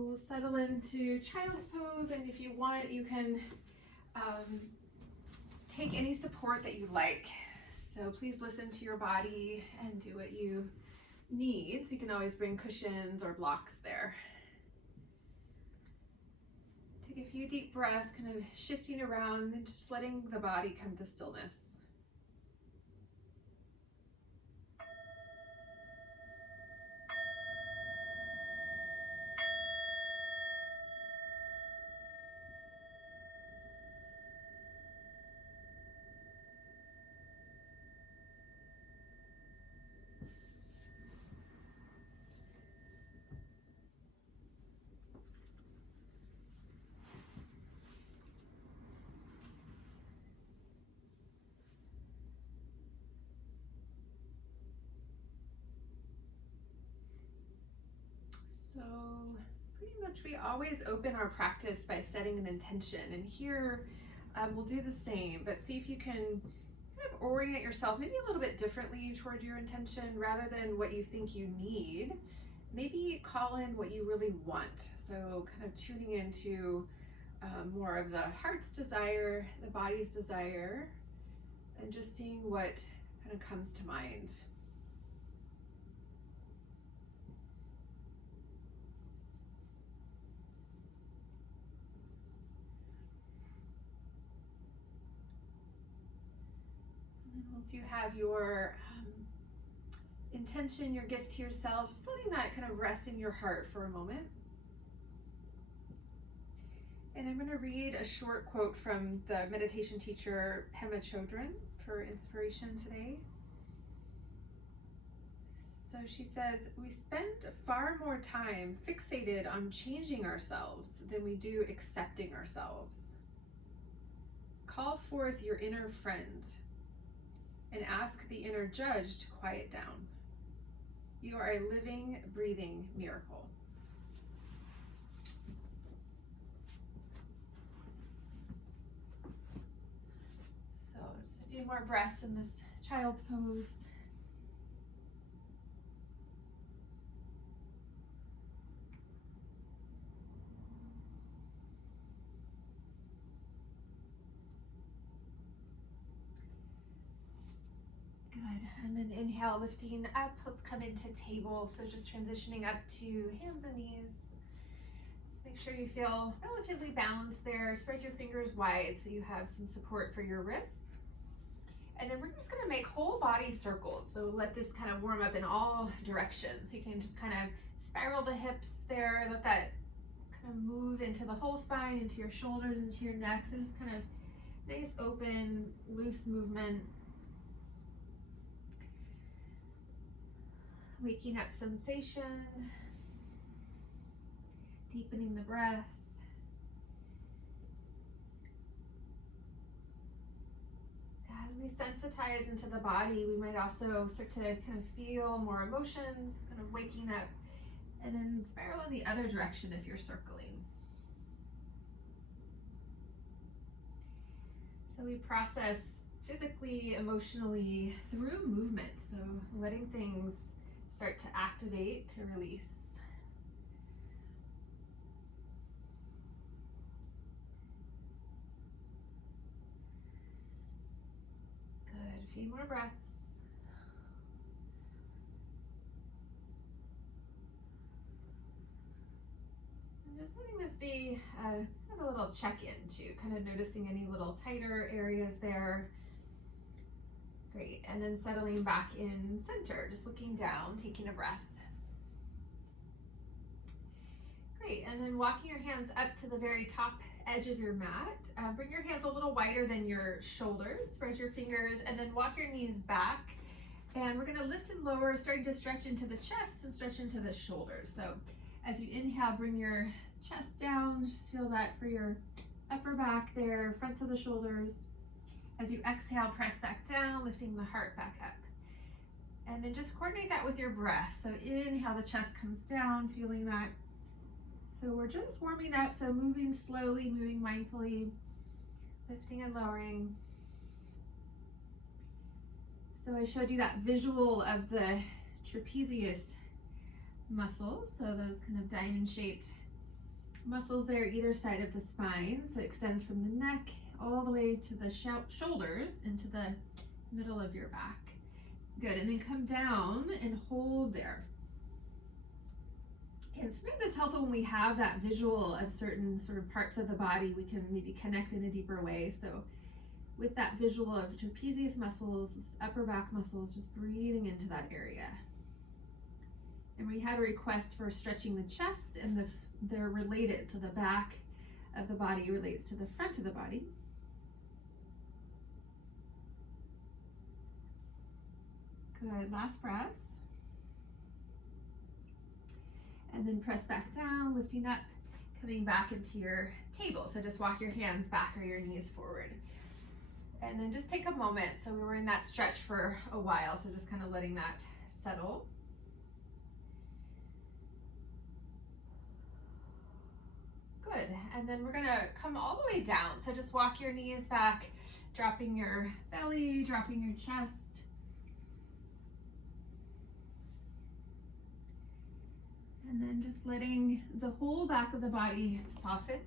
we'll settle into child's pose, and if you want, you can take any support that you like. So please listen to your body and do what you need. So you can always bring cushions or blocks there. Take a few deep breaths, kind of shifting around and just letting the body come to stillness. So pretty much we always open our practice by setting an intention, and here we'll do the same, but see if you can kind of orient yourself maybe a little bit differently toward your intention rather than what you think you need. Maybe call in what you really want. So kind of tuning into more of the heart's desire, the body's desire, and just seeing what kind of comes to mind. Once you have your intention, your gift to yourself, just letting that kind of rest in your heart for a moment. And I'm going to read a short quote from the meditation teacher Pema Chodron for inspiration today. So she says, "We spend far more time fixated on changing ourselves than we do accepting ourselves. Call forth your inner friend and ask the inner judge to quiet down. You are a living, breathing miracle." So just a few more breaths in this child's pose. Good, and then inhale, lifting up. Let's come into table. So just transitioning up to hands and knees. Just make sure you feel relatively balanced there. Spread your fingers wide so you have some support for your wrists. And then we're just gonna make whole body circles. So let this kind of warm up in all directions. So you can just kind of spiral the hips there. Let that kind of move into the whole spine, into your shoulders, into your neck. So just kind of nice, open, loose movement. Waking up sensation, deepening the breath. As we sensitize into the body, we might also start to kind of feel more emotions, kind of waking up, and then spiral in the other direction if you're circling. So we process physically, emotionally through movement. So letting things start to activate, to release. Good, a few more breaths. And just letting this be kind of a little check-in too, kind of noticing any little tighter areas there. Great, and then settling back in center, just looking down, taking a breath. Great, and then walking your hands up to the very top edge of your mat. Bring your hands a little wider than your shoulders, spread your fingers, and then walk your knees back. And we're gonna lift and lower, starting to stretch into the chest and stretch into the shoulders. So as you inhale, bring your chest down, just feel that for your upper back there, fronts of the shoulders. As you exhale, press back down, lifting the heart back up. And then just coordinate that with your breath. So inhale, the chest comes down, feeling that. So we're just warming up, so moving slowly, moving mindfully, lifting and lowering. So I showed you that visual of the trapezius muscles, so those kind of diamond-shaped muscles there either side of the spine. So it extends from the neck all the way to the shoulders into the middle of your back. Good, and then come down and hold there. And sometimes it's helpful when we have that visual of certain sort of parts of the body, we can maybe connect in a deeper way. So with that visual of trapezius muscles, upper back muscles, just breathing into that area. And we had a request for stretching the chest, and they're related. So the back of the body relates to the front of the body. Good, last breath. And then press back down, lifting up, coming back into your table. So just walk your hands back or your knees forward. And then just take a moment. So we were in that stretch for a while, so just kind of letting that settle. Good, and then we're gonna come all the way down. So just walk your knees back, dropping your belly, dropping your chest. And then just letting the whole back of the body soften.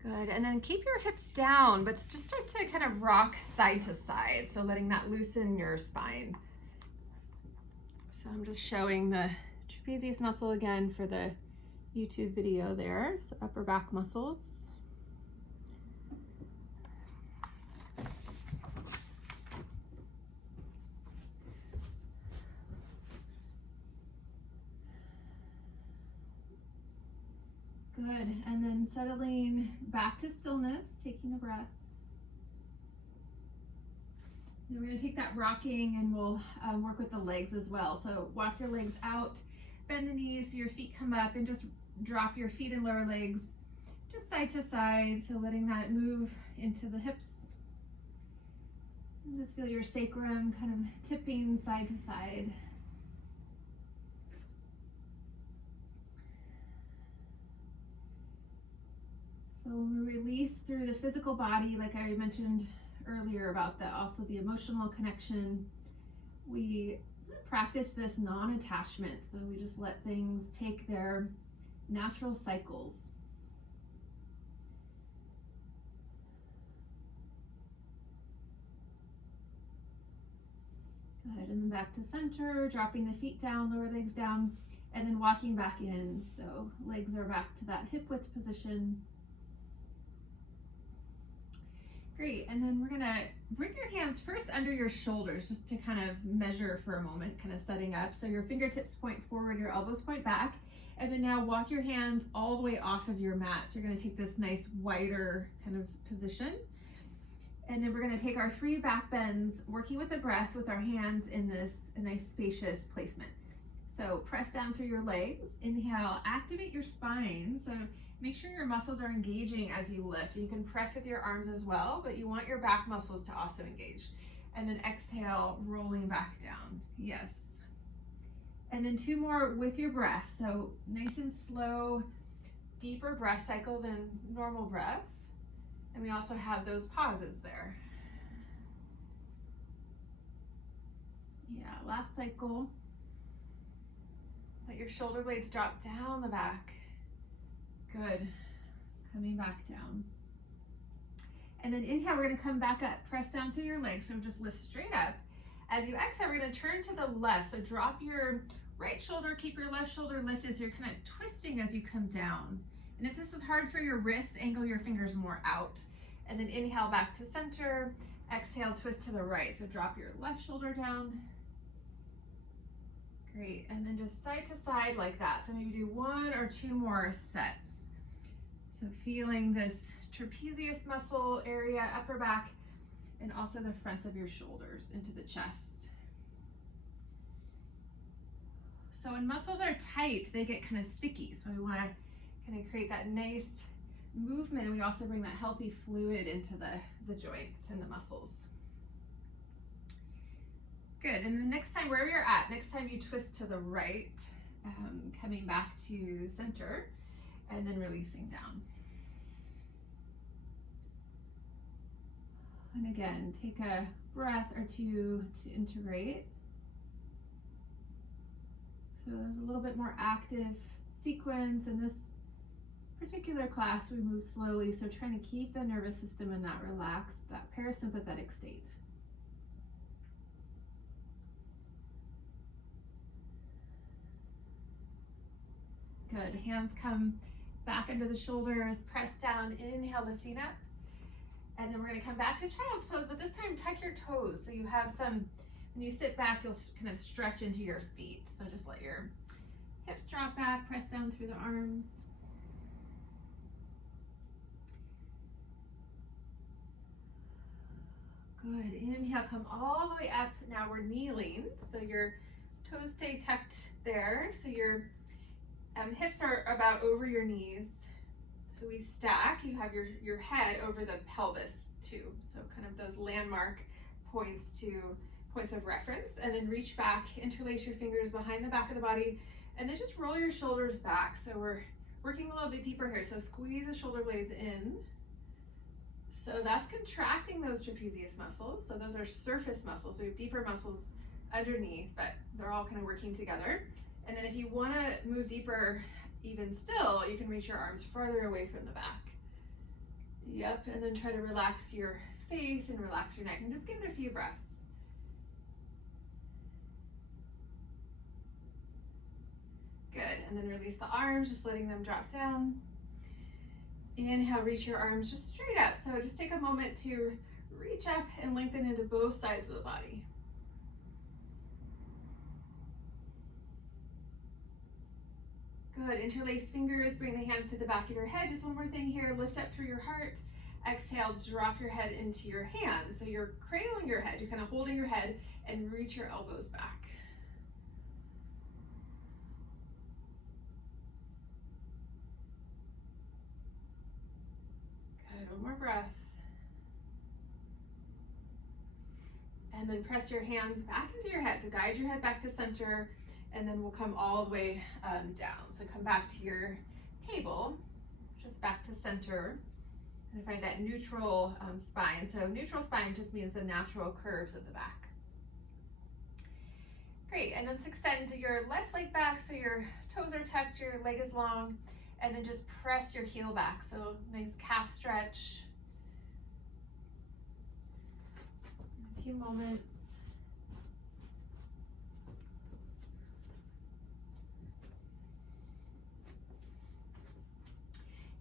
Good, and then keep your hips down, but just start to kind of rock side to side. So letting that loosen your spine. So I'm just showing the trapezius muscle again for the YouTube video there. So upper back muscles. Good, and then settling back to stillness, taking a breath. Then we're going to take that rocking and we'll work with the legs as well. So walk your legs out, bend the knees so your feet come up, and just drop your feet and lower legs just side to side. So letting that move into the hips. And just feel your sacrum kind of tipping side to side. So when we release through the physical body, like I mentioned earlier about also the emotional connection, we practice this non-attachment. So we just let things take their natural cycles. Good, and then back to center, dropping the feet down, lower legs down, and then walking back in. So legs are back to that hip width position. Great, and then we're gonna bring your hands first under your shoulders just to kind of measure for a moment, kind of setting up. So your fingertips point forward, your elbows point back, and then now walk your hands all the way off of your mat. So you're gonna take this nice wider kind of position. And then we're gonna take our 3 back bends, working with the breath with our hands in this nice spacious placement. So press down through your legs, inhale, activate your spine. So make sure your muscles are engaging as you lift. You can press with your arms as well, but you want your back muscles to also engage. And then exhale, rolling back down. Yes. And then 2 more with your breath. So nice and slow, deeper breath cycle than normal breath. And we also have those pauses there. Yeah, last cycle. Let your shoulder blades drop down the back. Good, coming back down. And then inhale, we're gonna come back up, press down through your legs, so just lift straight up. As you exhale, we're gonna turn to the left, so drop your right shoulder, keep your left shoulder lifted, so you're kind of twisting as you come down. And if this is hard for your wrists, angle your fingers more out. And then inhale back to center, exhale, twist to the right. So drop your left shoulder down. Great, and then just side to side like that. So maybe do 1 or 2 more sets. So feeling this trapezius muscle area, upper back, and also the front of your shoulders into the chest. So when muscles are tight, they get kind of sticky. So we want to kind of create that nice movement, and we also bring that healthy fluid into the joints and the muscles. Good, and the next time, wherever you're at, next time you twist to the right, coming back to center, and then releasing down. And again, take a breath or 2 to integrate. So there's a little bit more active sequence. In this particular class, we move slowly, so trying to keep the nervous system in that relaxed, that parasympathetic state. Good. Hands come back under the shoulders, press down, inhale, lifting up. And then we're going to come back to child's pose, but this time tuck your toes. So you have some, when you sit back, you'll kind of stretch into your feet. So just let your hips drop back, press down through the arms. Good. Inhale, come all the way up. Now we're kneeling. So your toes stay tucked there. So your hips are about over your knees. So we stack. You have your head over the pelvis too. So kind of those landmark points of reference. And then reach back, interlace your fingers behind the back of the body, and then just roll your shoulders back. So we're working a little bit deeper here. So squeeze the shoulder blades in. So that's contracting those trapezius muscles. So those are surface muscles. We have deeper muscles underneath, but they're all kind of working together. And then if you want to move deeper even still, you can reach your arms farther away from the back. Yep, and then try to relax your face and relax your neck and just give it a few breaths. Good, and then release the arms, just letting them drop down. Inhale, reach your arms just straight up. So just take a moment to reach up and lengthen into both sides of the body. Good, interlace fingers, bring the hands to the back of your head. Just one more thing here, lift up through your heart. Exhale, drop your head into your hands. So you're cradling your head, you're kind of holding your head and reach your elbows back. Good, one more breath. And then press your hands back into your head. So guide your head back to center, and then we'll come all the way down. So come back to your table, just back to center, and find that neutral spine. So neutral spine just means the natural curves of the back. Great, and then extend your left leg back so your toes are tucked, your leg is long, and then just press your heel back. So nice calf stretch. A few moments.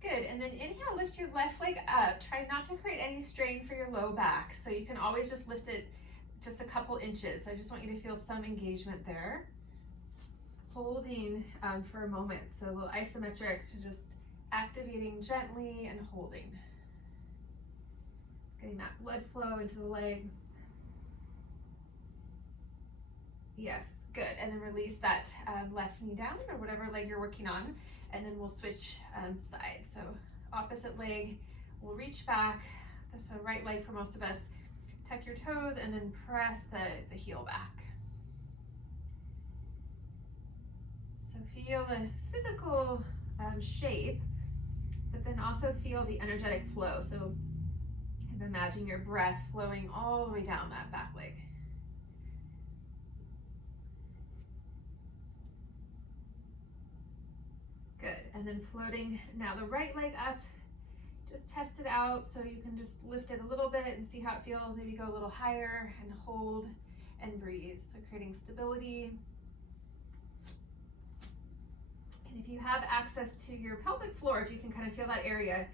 Good, and then inhale, lift your left leg up. Try not to create any strain for your low back. So you can always just lift it just a couple inches. I just want you to feel some engagement there. Holding for a moment, so a little isometric to just activating gently and holding. Getting that blood flow into the legs. Yes, good, and then release that left knee down or whatever leg you're working on. And then we'll switch sides. So opposite leg, we'll reach back. So right leg for most of us, tuck your toes and then press the heel back. So feel the physical shape, but then also feel the energetic flow. So kind of imagine your breath flowing all the way down that back leg. Good, and then floating now the right leg up, just test it out so you can just lift it a little bit and see how it feels. Maybe go a little higher and hold and breathe. So creating stability. And if you have access to your pelvic floor, if you can kind of feel that area,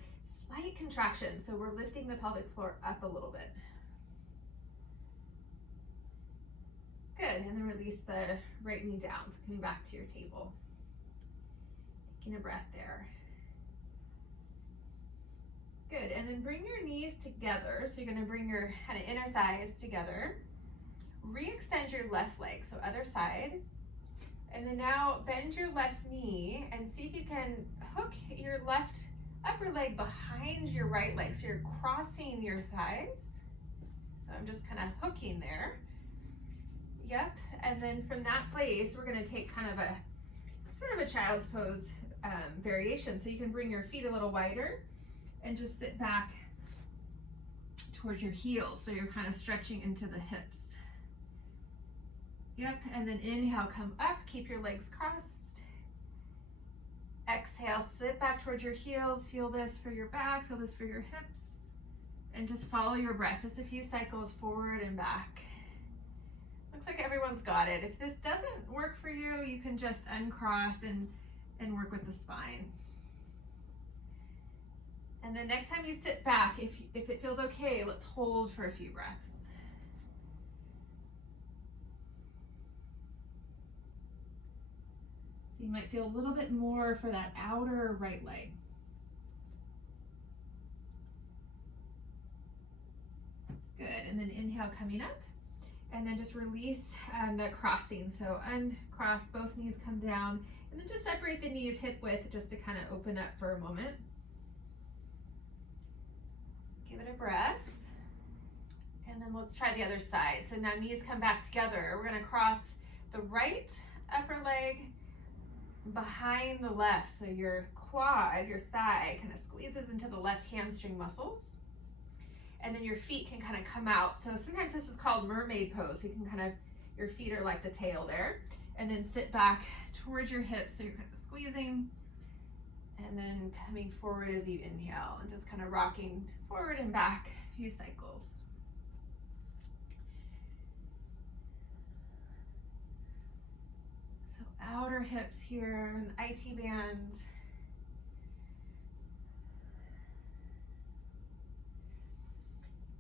slight contraction. So we're lifting the pelvic floor up a little bit. Good, and then release the right knee down. So coming back to your table. A breath there. Good, and then bring your knees together. So you're going to bring your kind of inner thighs together. Re-extend your left leg, so other side. And then now bend your left knee and see if you can hook your left upper leg behind your right leg. So you're crossing your thighs. So I'm just kind of hooking there. Yep, and then from that place, we're going to take kind of a sort of a child's pose variation. So you can bring your feet a little wider and just sit back towards your heels. So you're kind of stretching into the hips. Yep, and then inhale, come up, keep your legs crossed. Exhale, sit back towards your heels. Feel this for your back, feel this for your hips. And just follow your breath, just a few cycles forward and back. Looks like everyone's got it. If this doesn't work for you, you can just uncross and work with the spine. And then next time you sit back, if it feels okay, let's hold for a few breaths. So you might feel a little bit more for that outer right leg. Good, and then inhale coming up, and then just release the crossing. So uncross, both knees come down, and then just separate the knees hip width just to kind of open up for a moment. Give it a breath, and then let's try the other side. So now knees come back together. We're gonna cross the right upper leg behind the left, so your quad, your thigh kind of squeezes into the left hamstring muscles. And then your feet can kind of come out. So sometimes this is called mermaid pose. You can kind of, your feet are like the tail there. And then sit back towards your hips, so you're kind of squeezing. And then coming forward as you inhale, and just kind of rocking forward and back a few cycles. So outer hips here, an IT band.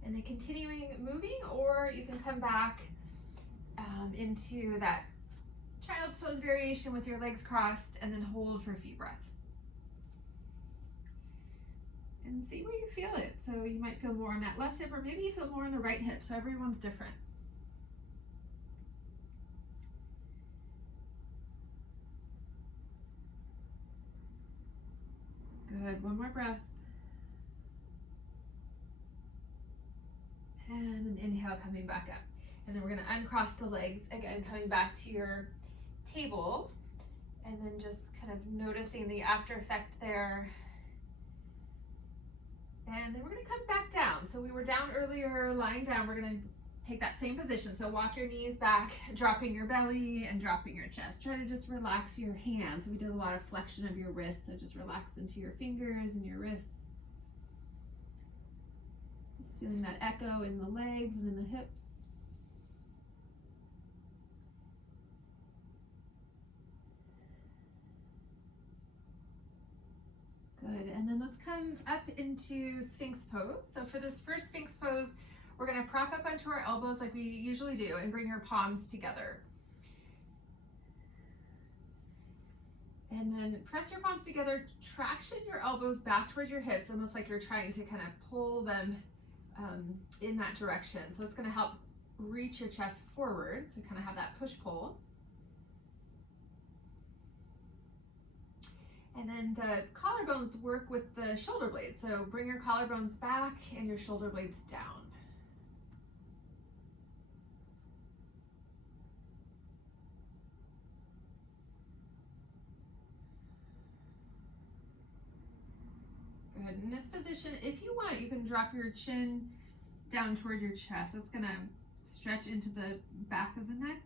And then continuing moving, or you can come back into that child's pose variation with your legs crossed, and then hold for a few breaths. And see where you feel it. So you might feel more on that left hip, or maybe you feel more on the right hip. So everyone's different. Good, one more breath. And then inhale, coming back up. And then we're gonna uncross the legs, again, coming back to your table. And then just kind of noticing the after effect there. And then we're gonna come back down. So we were down earlier, lying down. We're gonna take that same position. So walk your knees back, dropping your belly and dropping your chest. Try to just relax your hands. We did a lot of flexion of your wrists, so just relax into your fingers and your wrists. Just feeling that echo in the legs and in the hips. Good, and then let's come up into Sphinx pose. So for this first Sphinx pose, we're gonna prop up onto our elbows like we usually do and bring your palms together. And then press your palms together, traction your elbows back towards your hips, almost like you're trying to kind of pull them in that direction. So it's gonna help reach your chest forward, so kind of have that push-pull. And then the collarbones work with the shoulder blades. So bring your collarbones back and your shoulder blades down. Good. In this position, if you want, you can drop your chin down toward your chest. It's gonna stretch into the back of the neck.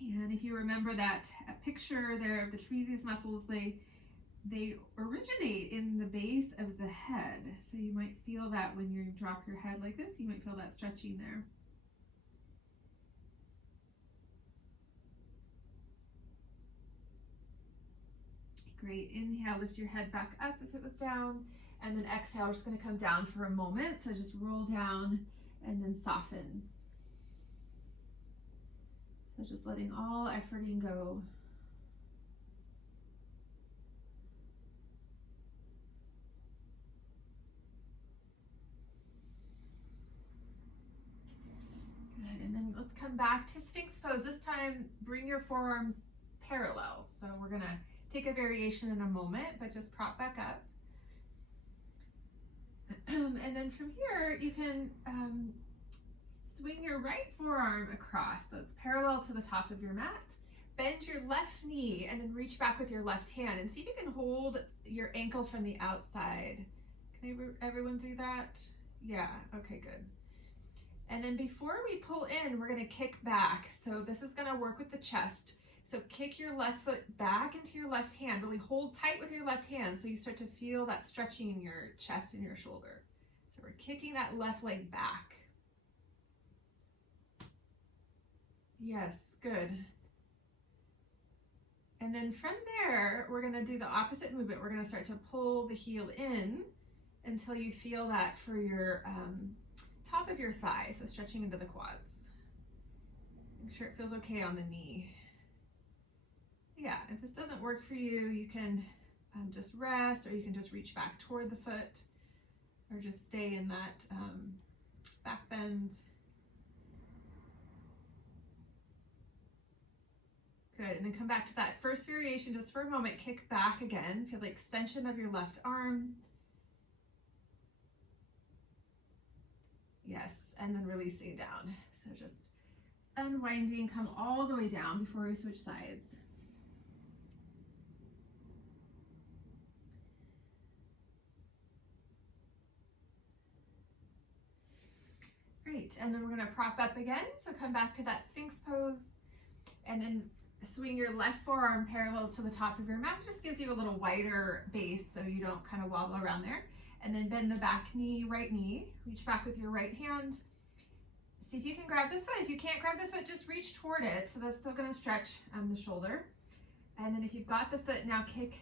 And if you remember that picture there of the trapezius muscles, they originate in the base of the head. So you might feel that when you drop your head like this, you might feel that stretching there. Great, inhale, lift your head back up if it was down, and then exhale, we're just gonna come down for a moment. So just roll down and then soften. So just letting all efforting go. Good, and then let's come back to Sphinx pose. This time, bring your forearms parallel. So we're gonna take a variation in a moment, but just prop back up. And then from here, you can swing your right forearm across, so it's parallel to the top of your mat. Bend your left knee and then reach back with your left hand and see if you can hold your ankle from the outside. Can everyone do that? Yeah, okay, good. And then before we pull in, we're gonna kick back. So this is gonna work with the chest. So kick your left foot back into your left hand. Really hold tight with your left hand so you start to feel that stretching in your chest and your shoulder. So we're kicking that left leg back. Yes, good. And then from there, we're gonna do the opposite movement. We're gonna start to pull the heel in until you feel that for your top of your thigh, so stretching into the quads. Make sure it feels okay on the knee. Yeah, if this doesn't work for you, you can just rest, or you can just reach back toward the foot, or just stay in that back bend. Good, and then come back to that first variation just for a moment. Kick back again, feel the extension of your left arm. Yes, and then releasing down. So just unwinding, come all the way down before we switch sides. Great, and then we're gonna prop up again. So come back to that Sphinx pose, and then swing your left forearm parallel to the top of your mat. Just gives you a little wider base so you don't kind of wobble around there. And then bend the back knee, right knee. Reach back with your right hand. See if you can grab the foot. If you can't grab the foot, just reach toward it. So that's still gonna stretch the shoulder. And then if you've got the foot, now kick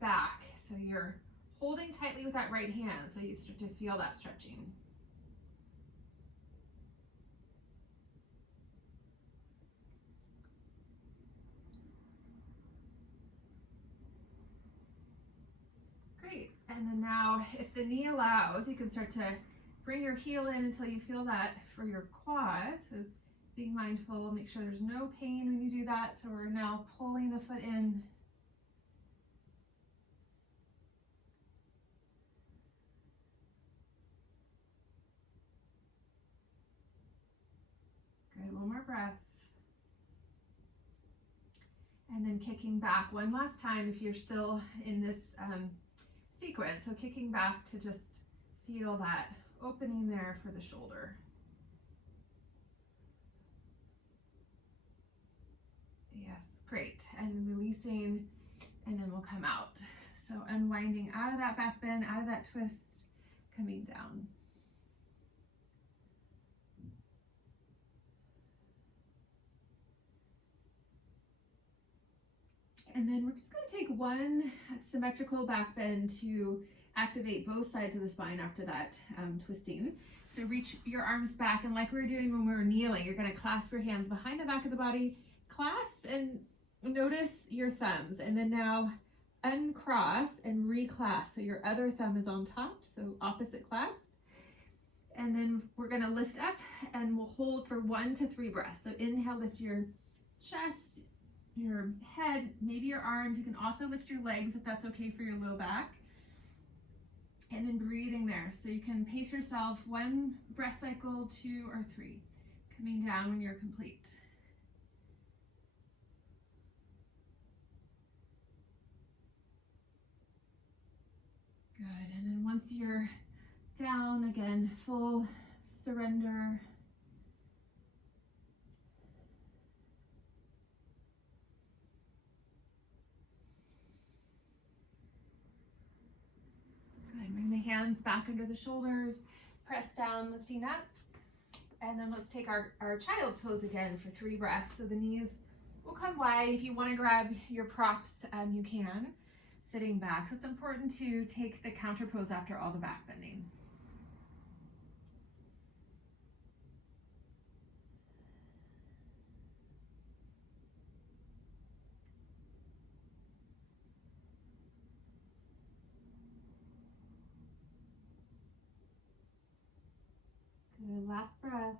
back. So you're holding tightly with that right hand so you start to feel that stretching. Great, and then now if the knee allows, you can start to bring your heel in until you feel that for your quad. So being mindful, make sure there's no pain when you do that. So we're now pulling the foot in. Good, one more breath. And then kicking back one last time if you're still in this sequence. So kicking back to just feel that opening there for the shoulder. Yes, great. And releasing, and then we'll come out. So unwinding out of that back bend, out of that twist, coming down. And then we're just going to take one symmetrical back bend to activate both sides of the spine after that twisting. So reach your arms back, and like we were doing when we were kneeling, you're going to clasp your hands behind the back of the body, clasp and notice your thumbs, and then now uncross and reclasp. So your other thumb is on top, so opposite clasp. And then we're going to lift up, and we'll hold for 1 to 3 breaths. So inhale, lift your chest, your head, maybe your arms. You can also lift your legs if that's okay for your low back. And then breathing there. So you can pace yourself 1 breath cycle, 2 or 3. Coming down when you're complete. Good, and then once you're down, again, full surrender. Good, bring the hands back under the shoulders, press down, lifting up. And then let's take our child's pose again for 3 breaths. So the knees will come wide. If you want to grab your props, you can. Sitting back. So it's important to take the counter pose after all the back bending. Good, last breath.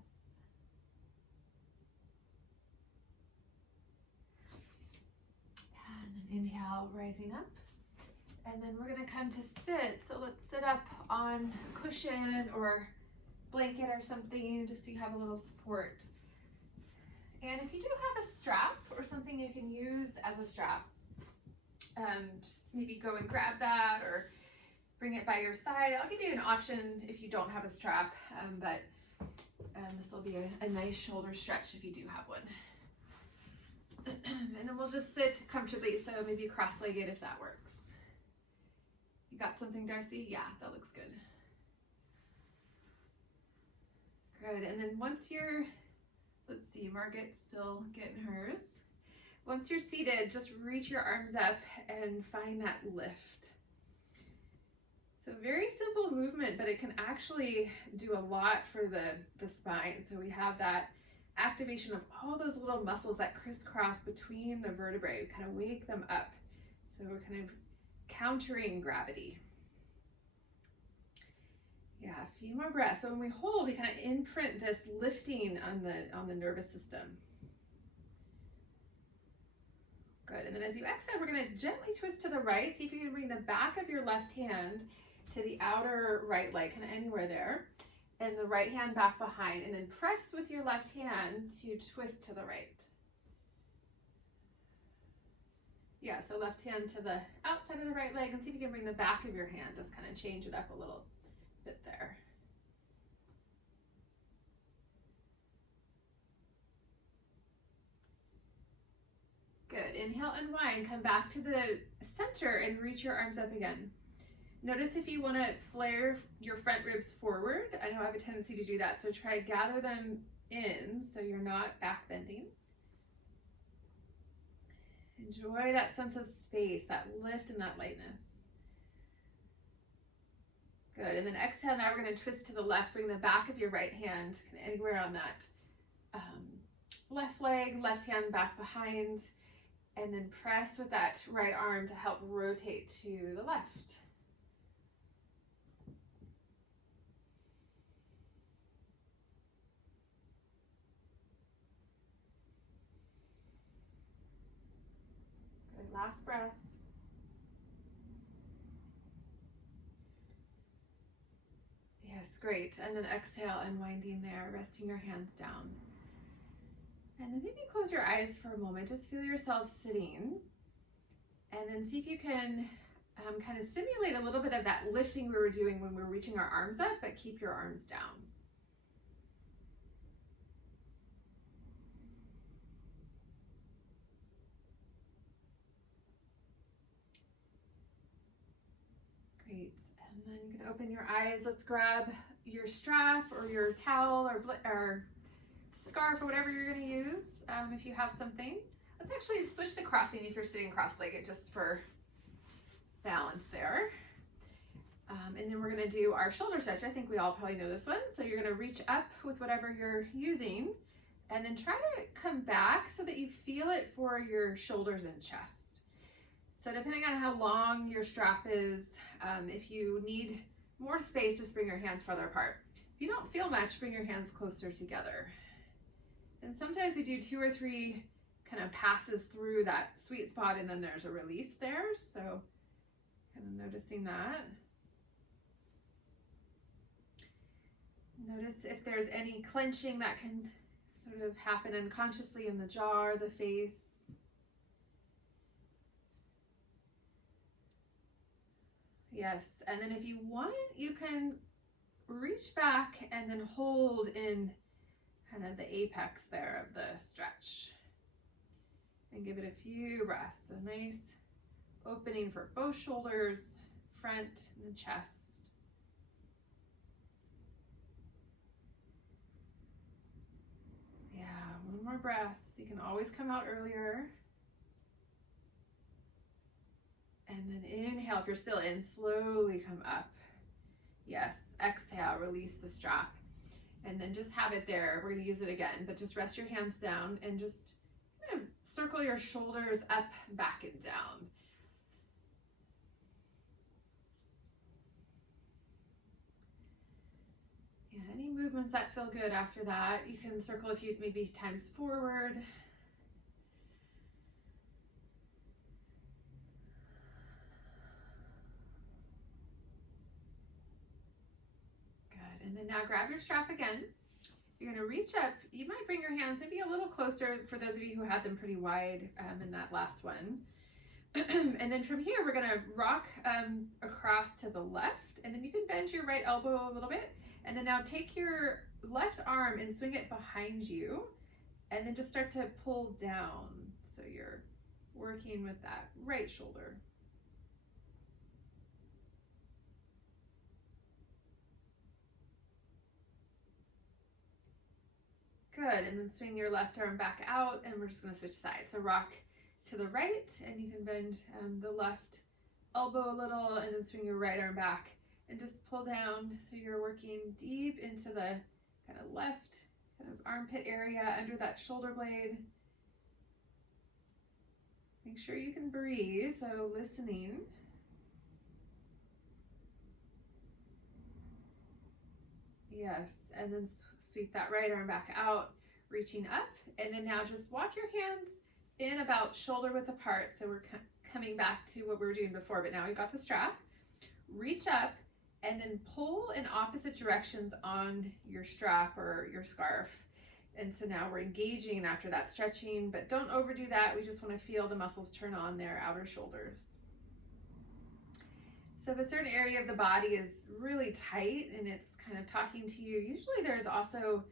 And then inhale, rising up. And then we're going to come to sit. So let's sit up on a cushion or blanket or something, just so you have a little support. And if you do have a strap or something you can use as a strap, just maybe go and grab that or bring it by your side. I'll give you an option if you don't have a strap, but This will be a nice shoulder stretch if you do have one. And then we'll just sit comfortably, so maybe cross-legged if that works. You got something, Darcy? Yeah, that looks good. Good, and then once you're, let's see, Margaret's still getting hers. Once you're seated, just reach your arms up and find that lift. So very simple movement, but it can actually do a lot for the spine. So we have that activation of all those little muscles that crisscross between the vertebrae. We kind of wake them up. So we're kind of countering gravity. Yeah, a few more breaths. So when we hold, we kind of imprint this lifting on the nervous system. Good, and then as you exhale, we're gonna gently twist to the right. See if you can bring the back of your left hand to the outer right leg, kind of anywhere there. And the right hand back behind, and then press with your left hand to twist to the right. Yeah, so left hand to the outside of the right leg, and see if you can bring the back of your hand, just kind of change it up a little bit there. Good, inhale, unwind, come back to the center and reach your arms up again. Notice if you want to flare your front ribs forward. I know I have a tendency to do that, so try to gather them in so you're not back bending. Enjoy that sense of space, that lift and that lightness. Good, and then exhale, now we're going to twist to the left, bring the back of your right hand anywhere on that left leg, left hand back behind, and then press with that right arm to help rotate to the left. Last breath. Yes, great. And then exhale, unwinding there, resting your hands down. And then maybe close your eyes for a moment. Just feel yourself sitting. And then see if you can kind of simulate a little bit of that lifting we were doing when we were reaching our arms up, but keep your arms down. Great, and then you can open your eyes. Let's grab your strap or your towel or scarf or whatever you're going to use if you have something. Let's actually switch to crossing if you're sitting cross-legged, just for balance there. And then we're going to do our shoulder stretch. I think we all probably know this one. So you're going to reach up with whatever you're using and then try to come back so that you feel it for your shoulders and chest. So depending on how long your strap is, if you need more space, just bring your hands farther apart. If you don't feel much, bring your hands closer together. And sometimes we do 2 or 3 kind of passes through that sweet spot, and then there's a release there. So kind of noticing that. Notice if there's any clenching that can sort of happen unconsciously in the jaw or the face. Yes, and then if you want, you can reach back and then hold in kind of the apex there of the stretch. And give it a few breaths. A nice opening for both shoulders, front, and the chest. Yeah, one more breath. You can always come out earlier. And then inhale, if you're still in, slowly come up. Yes, exhale, release the strap. And then just have it there. We're gonna use it again, but just rest your hands down and just kind of circle your shoulders up, back, and down. Yeah, any movements that feel good after that, you can circle a few maybe times forward. Good, and then now grab your strap again. You're gonna reach up. You might bring your hands maybe a little closer for those of you who had them pretty wide in that last one. And then from here, we're gonna rock across to the left, and then you can bend your right elbow a little bit. And then now take your left arm arm and swing it behind you, and then just start to pull down. So you're working with that right shoulder. Good, and then swing your left arm back out, and we're just gonna switch sides. So rock to the right, and you can bend the left elbow a little, and then swing your right arm back, and just pull down. So you're working deep into the kind of left kind of armpit area under that shoulder blade. Make sure you can breathe, so listening. Yes, and then sweep that right arm back out, reaching up, and then now just walk your hands in about shoulder width apart. So we're coming back to what we were doing before, but now we've got the strap. Reach up and then pull in opposite directions on your strap or your scarf. And so now we're engaging after that stretching, but don't overdo that. We just want to feel the muscles turn on their outer shoulders. So if a certain area of the body is really tight and it's kind of talking to you, usually there's also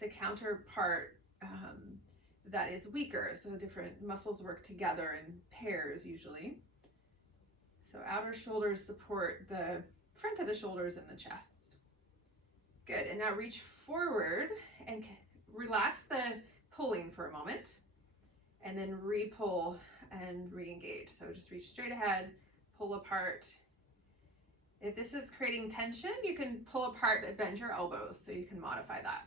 the counterpart that is weaker. So different muscles work together in pairs usually. So outer shoulders support the front of the shoulders and the chest. Good, and now reach forward and relax the pulling for a moment, and then re-pull and re-engage. So just reach straight ahead, pull apart. If this is creating tension, you can pull apart but bend your elbows, so you can modify that.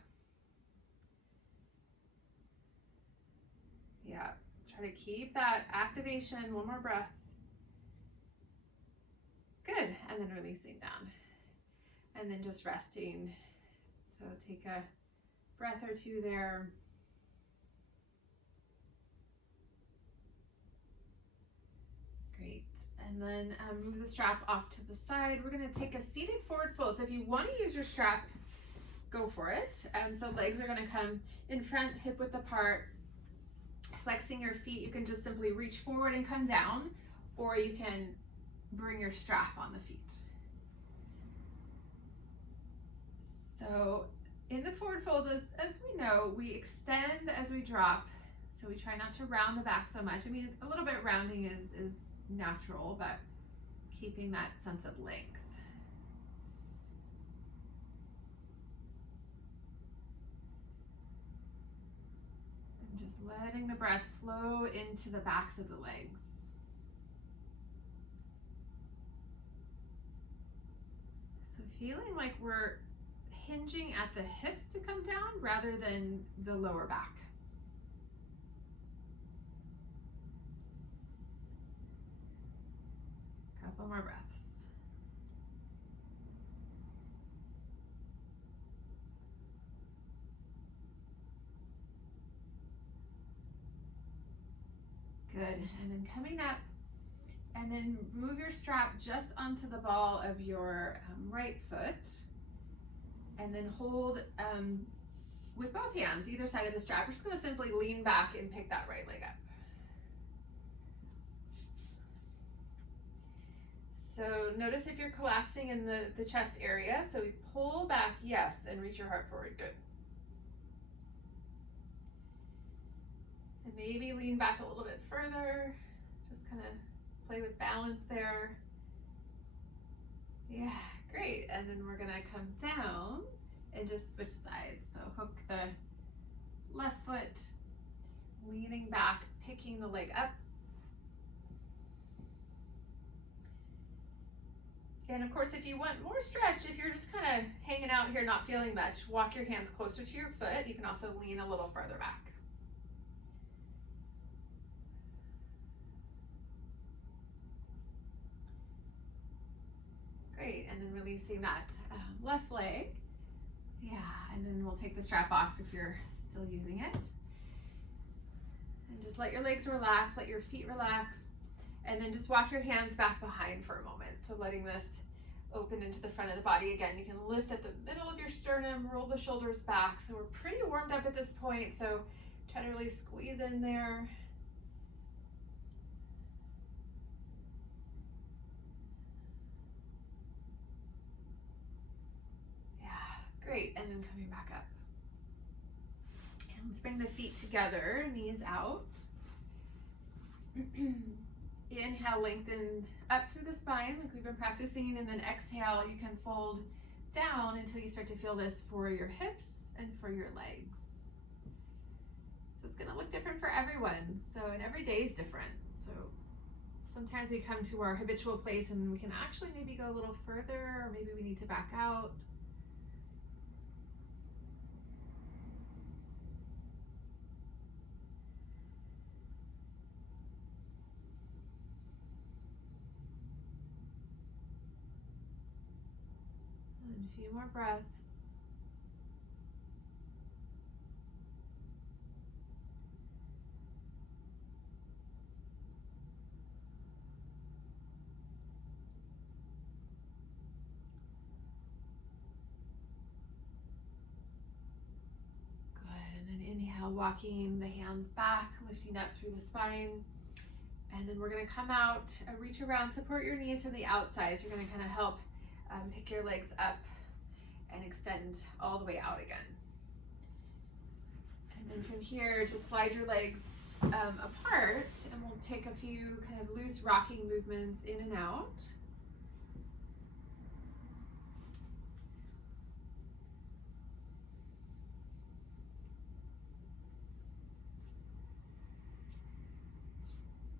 Yeah, try to keep that activation. One more breath. Good, and then releasing down. And then just resting. So take a breath or two there. Great, and then move the strap off to the side. We're gonna take a seated forward fold. So if you wanna use your strap, go for it. So legs are gonna come in front, hip width apart. Flexing your feet, you can just simply reach forward and come down, or you can bring your strap on the feet. So in the forward folds, as we know, we extend as we drop. So we try not to round the back so much. I mean, a little bit of rounding is natural, but keeping that sense of length. And just letting the breath flow into the backs of the legs. So feeling like we're hinging at the hips to come down rather than the lower back. Couple more breaths. Good, and then coming up, and then move your strap just onto the ball of your right foot, and then hold with both hands, either side of the strap. We're just gonna simply lean back and pick that right leg up. So notice if you're collapsing in the chest area. So we pull back, yes, and reach your heart forward, good. And maybe lean back a little bit further, just kind of play with balance there. Yeah, great. And then we're gonna come down and just switch sides. So hook the left foot, leaning back, picking the leg up. And of course, if you want more stretch, if you're just kind of hanging out here, not feeling much, walk your hands closer to your foot. You can also lean a little further back. Great, and then releasing that left leg. Yeah, and then we'll take the strap off if you're still using it. And just let your legs relax, let your feet relax, and then just walk your hands back behind for a moment. So letting this open into the front of the body. Again, you can lift at the middle of your sternum, roll the shoulders back. So we're pretty warmed up at this point, so try to really squeeze in there. Yeah, great, and then coming back up. Let's bring the feet together, knees out. Inhale, lengthen up through the spine like we've been practicing, and then exhale, you can fold down until you start to feel this for your hips and for your legs. So it's gonna look different for everyone. So, and every day is different. So sometimes we come to our habitual place and we can actually maybe go a little further, or maybe we need to back out. And a few more breaths. Inhale, walking the hands back, lifting up through the spine. And then we're going to come out, reach around, support your knees from the outside. So you're going to kind of help pick your legs up and extend all the way out again. And then from here, just slide your legs apart, and we'll take a few kind of loose rocking movements in and out.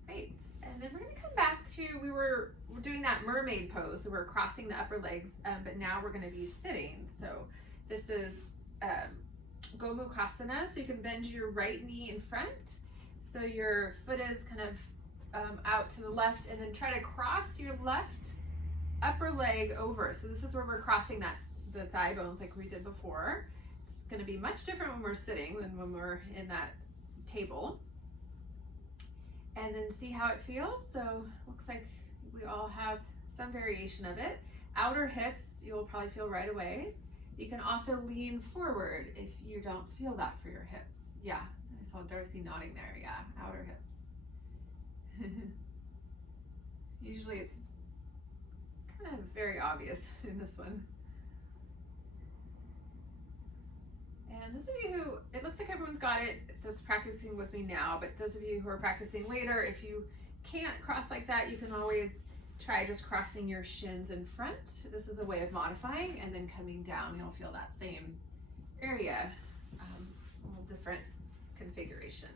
Great. And then we're going to come back to, we're doing that mermaid pose, so we're crossing the upper legs, but now we're going to be sitting. So this is Gomukhasana, so you can bend your right knee in front, so your foot is kind of out to the left, and then try to cross your left upper leg over. So this is where we're crossing the thigh bones like we did before. It's going to be much different when we're sitting than when we're in that table. And then see how it feels. So looks like we all have some variation of it. Outer hips, you'll probably feel right away. You can also lean forward if you don't feel that for your hips. Yeah, I saw Darcy nodding there. Yeah, outer hips. Usually it's kind of very obvious in this one. And those of you who, it looks like everyone's got it that's practicing with me now, but those of you who are practicing later, if you can't cross like that, you can always try just crossing your shins in front. This is a way of modifying, and then coming down, you'll feel that same area, a little different configuration.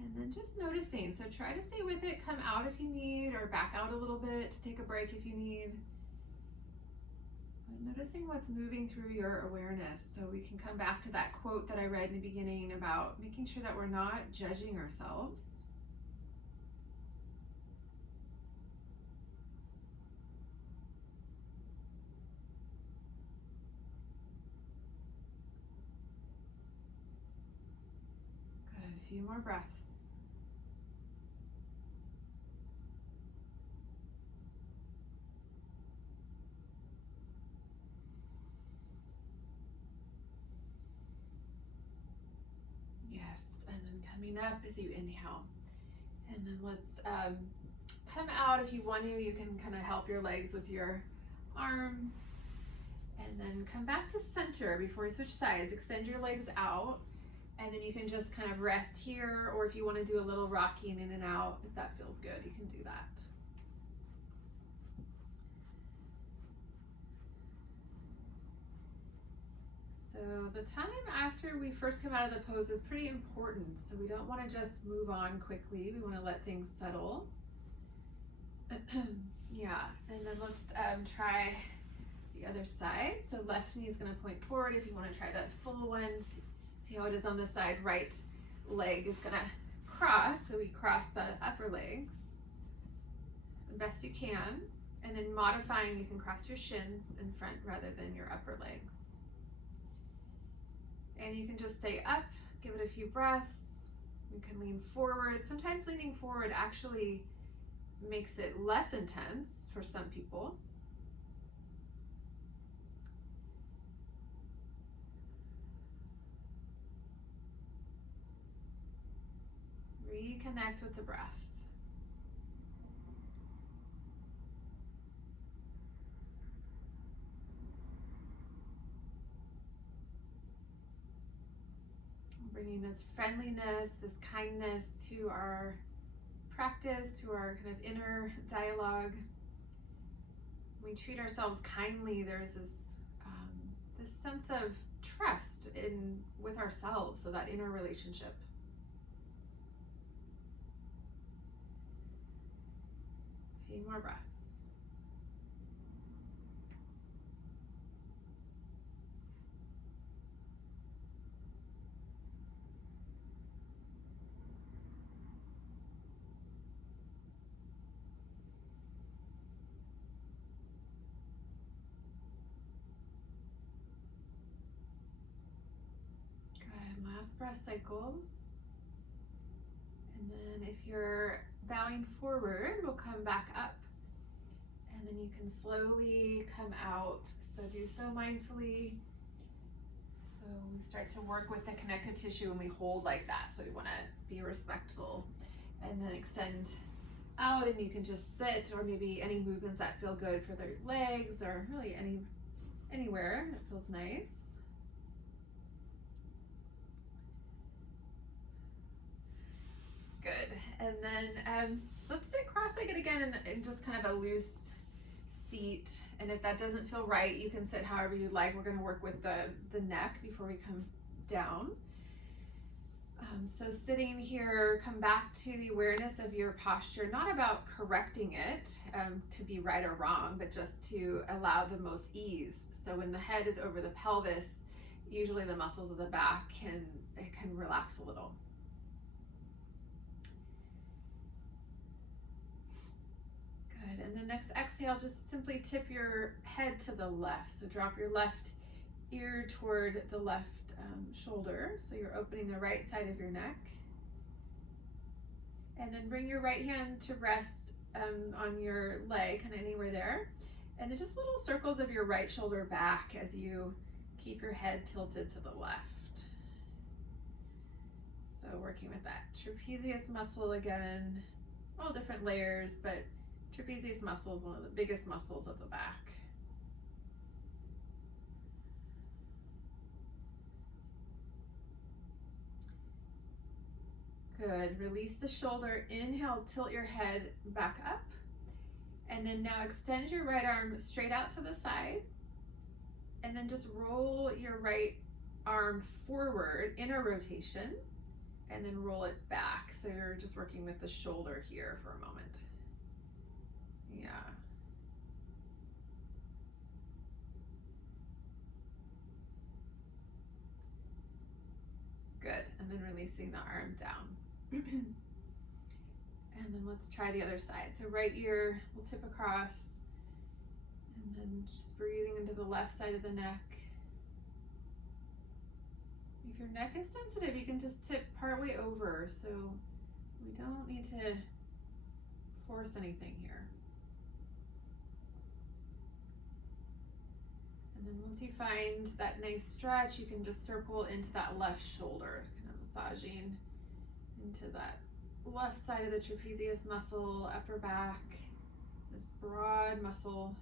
And then just noticing, so try to stay with it, come out if you need, or back out a little bit to take a break if you need. But noticing what's moving through your awareness, so we can come back to that quote that I read in the beginning about making sure that we're not judging ourselves. Good, a few more breaths. Coming up as you inhale, and then let's come out. If you want to, you can kind of help your legs with your arms, and then come back to center before you switch sides. Extend your legs out, and then you can just kind of rest here, or if you want to do a little rocking in and out, if that feels good, you can do that. So the time after we first come out of the pose is pretty important. So we don't want to just move on quickly. We want to let things settle. Yeah, and then let's try the other side. So left knee is going to point forward. If you want to try that full one, see how it is on this side. Right leg is going to cross. So we cross the upper legs the best you can. And then modifying, you can cross your shins in front rather than your upper legs. And you can just stay up, give it a few breaths. You can lean forward. Sometimes leaning forward actually makes it less intense for some people. Reconnect with the breath. Bringing this friendliness, this kindness to our practice, to our kind of inner dialogue. When we treat ourselves kindly, there's this sense of trust with ourselves, so that inner relationship. A few more breaths. Last breath cycle. And then if you're bowing forward, we'll come back up. And then you can slowly come out. So do so mindfully. So we start to work with the connective tissue when we hold like that. So we want to be respectful. And then extend out, and you can just sit, or maybe any movements that feel good for the legs, or really anywhere that feels nice. Good. And then let's sit cross-legged again in just kind of a loose seat. And if that doesn't feel right, you can sit however you like. We're going to work with the neck before we come down. So sitting here, come back to the awareness of your posture, not about correcting it to be right or wrong, but just to allow the most ease. So when the head is over the pelvis, usually the muscles of the back can relax a little. Good. And then next exhale, just simply tip your head to the left. So drop your left ear toward the left shoulder. So you're opening the right side of your neck. And then bring your right hand to rest on your leg, kind of anywhere there. And then just little circles of your right shoulder back as you keep your head tilted to the left. So working with that trapezius muscle again, all different layers, but trapezius muscle is one of the biggest muscles of the back. Good. Release the shoulder. Inhale, tilt your head back up. And then now extend your right arm straight out to the side. And then just roll your right arm forward, inner rotation, and then roll it back. So you're just working with the shoulder here for a moment. Yeah. Good. And then releasing the arm down. And then let's try the other side. So right ear will tip across, and then just breathing into the left side of the neck. If your neck is sensitive, you can just tip partway over, so we don't need to force anything here. And then once you find that nice stretch, you can just circle into that left shoulder, kind of massaging into that left side of the trapezius muscle, upper back. This broad muscle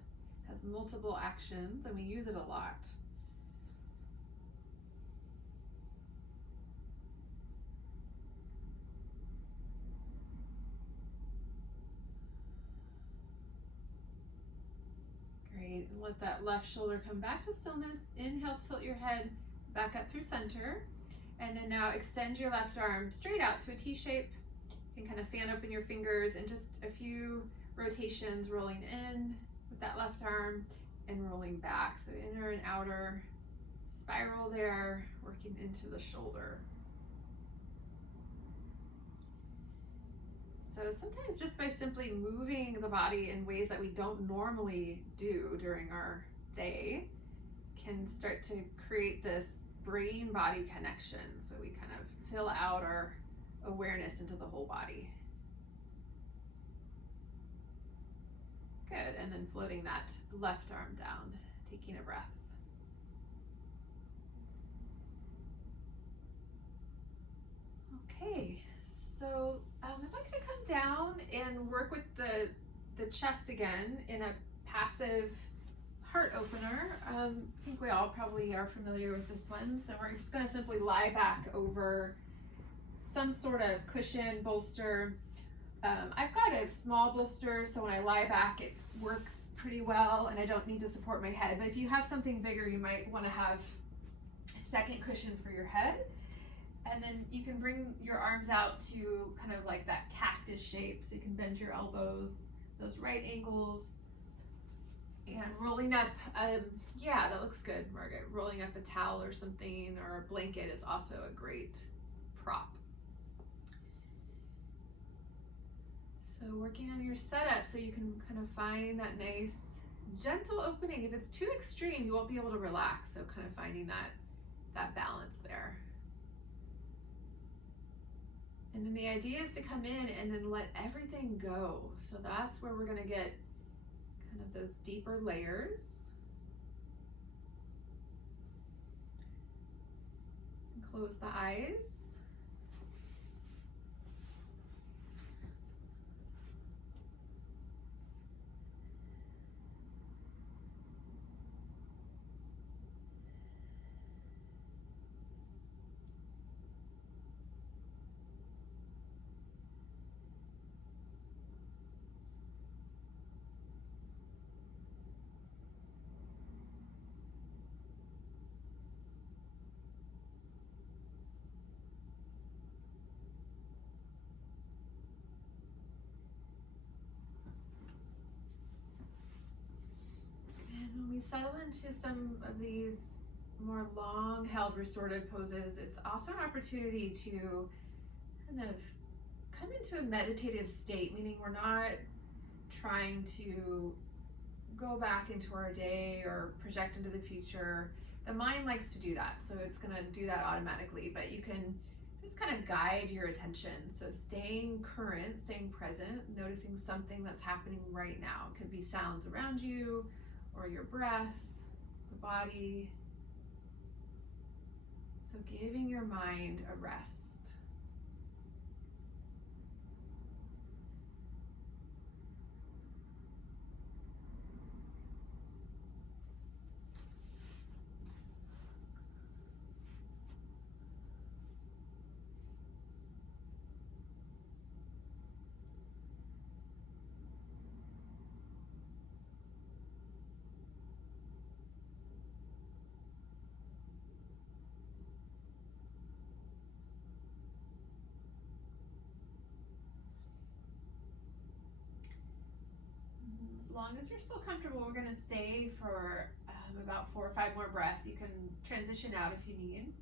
has multiple actions, and we use it a lot. Great, and let that left shoulder come back to stillness. Inhale, tilt your head back up through center. And then now extend your left arm straight out to a T shape. You can kind of fan open your fingers and just a few rotations, rolling in with that left arm and rolling back. So inner and outer spiral there, working into the shoulder. So sometimes just by simply moving the body in ways that we don't normally do during our day can start to create this brain-body connection. So we kind of fill out our awareness into the whole body. Good, and then floating that left arm down, taking a breath. Okay, So I'd like to come down and work with the chest again in a passive heart opener. I think we all probably are familiar with this one. So we're just going to simply lie back over some sort of cushion, bolster. I've got a small bolster, so when I lie back, it works pretty well and I don't need to support my head. But if you have something bigger, you might want to have a second cushion for your head. And then you can bring your arms out to kind of like that cactus shape, so you can bend your elbows, those right angles, and rolling up, yeah, that looks good, Margaret. Rolling up a towel or something, or a blanket is also a great prop. So working on your setup so you can kind of find that nice gentle opening. If it's too extreme, you won't be able to relax, so kind of finding that balance there. And then the idea is to come in and then let everything go. So that's where we're going to get kind of those deeper layers. And close the eyes. When we settle into some of these more long held restorative poses, it's also an opportunity to kind of come into a meditative state, meaning we're not trying to go back into our day or project into the future. The mind likes to do that, so it's going to do that automatically, but you can just kind of guide your attention. So staying current, staying present, noticing something that's happening right now. It could be sounds around you, or your breath, the body. So giving your mind a rest. As long as you're still comfortable, we're going to stay for about 4 or 5 more breaths. You can transition out if you need.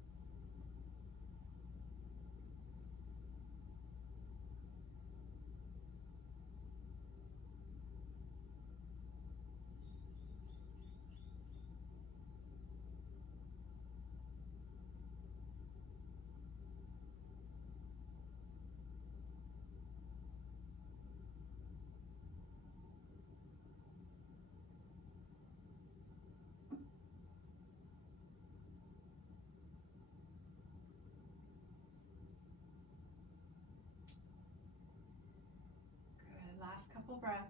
Good. Last couple breaths.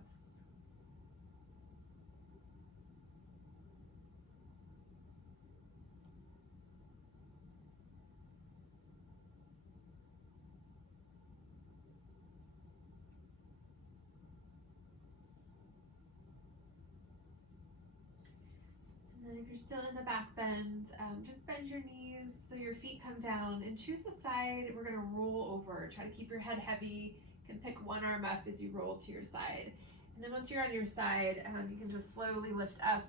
And then if you're still in the back bend, just bend your knees so your feet come down and choose a side. We're going to roll over. Try to keep your head heavy. You can pick one arm up as you roll to your side. And then once you're on your side, you can just slowly lift up